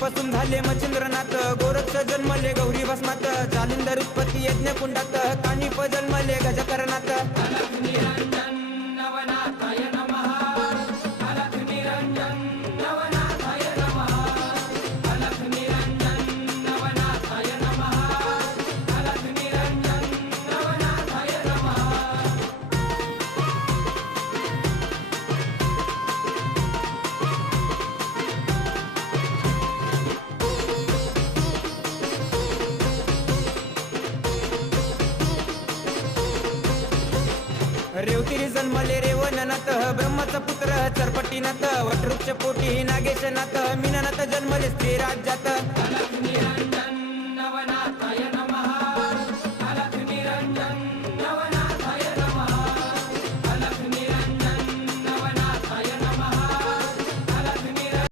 पासून झाले मच्छिंद्रनाथ, गोरक्ष जन्मले गौरी भस्मात, जालिंदर उत्पत्ती यज्ञ कुंडात, कानिप जन्मले गजकरणात. अलख निरंजन नवनाथाय नमः. अलख निरंजन नवनाथाय नमः. अलख निरंजन नवनाथाय नमः. अलख निरंजन नवनाथाय नमः. रेवतिरी जन्मले रेवणनाथ, ब्रह्माचा पुत्र चरपटीनाथ, वटवृक्ष पोटी नागेशनाथ, मीननाथ जन्मले स्त्री राज्यात. अलख निरंजन